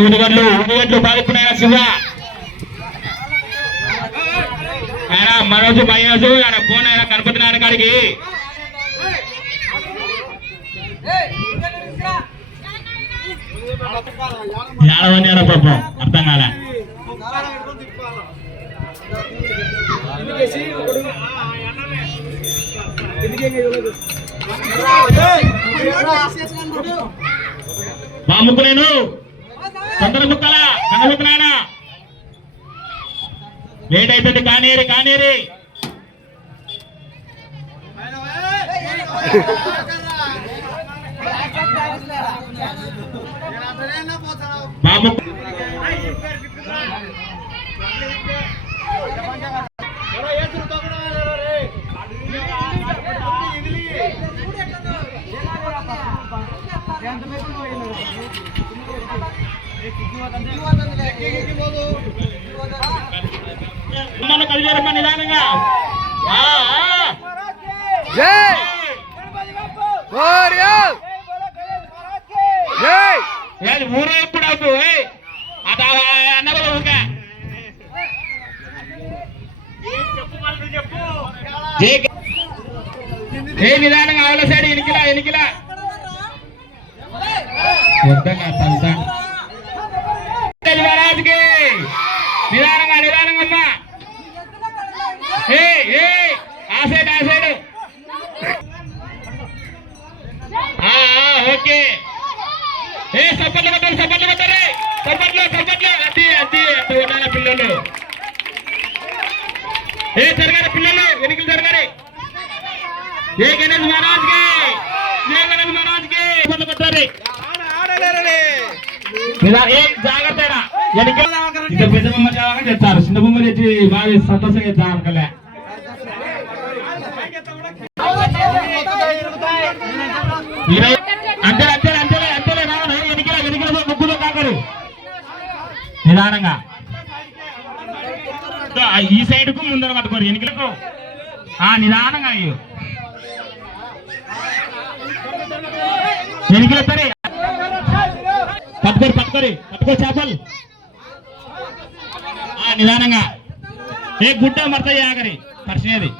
ఉడిగడ్లు పాడుకున్నాయన శివ ఆయన మనోజు మయోజు ఆయన ఫోన్ ఆయన గణపతి నాయన కాడికి ఏడవని ఆడ పాపం అర్థం కాలే బాముకు నేను తొందర ముక్కలా కనబుతున్నాయన లేట్ అవుతుంది కానీరి కానీరి బాము కలిగారమ్మా నిదానంగా ఊరు ఎప్పుడు అన్నవల ఊక ఏ నిదానంగా ఆవుల సైడ్ ఎనికిలా ఎనికిలా మహారాజ్కి నిదానంగా నిదానంగా ఆ సైడ్ ఆ సైడ్ ఓకే సప్పట్లు కొట్టారు సప్పట్లు కొట్టారు సప్పట్లు సప్పట్లు అతి అతి అంత ఉండాలి పిల్లలు జరగాలి పిల్లలు ఎన్నికలు జరగాలి ఏ గణేష్ మహారాజ్కి సప్పట్లు కొట్టారు జాగ్రత్త ఇంకా పెద్ద బొమ్మ చావగా తెచ్చారు చిన్న బొమ్మ తెచ్చి బాగా సంతోషంగా చావకలే అంతేలే అంతేలే అంతేలే అంతేలే రావాలి ఎన్నికల ఎన్నికల ముగ్గులో కాకరు నిదానంగా ఈ సైడ్ కు ముందర పట్టుకోరు ఎన్నికలకు నిదానంగా అయ్యో ఎన్నికలు సరే పట్టుకోరు పట్టుకోరు పట్టుకో చేపలు నిదానంగా ఏ గుడ్డ మర్త ఆగరి పరిచినది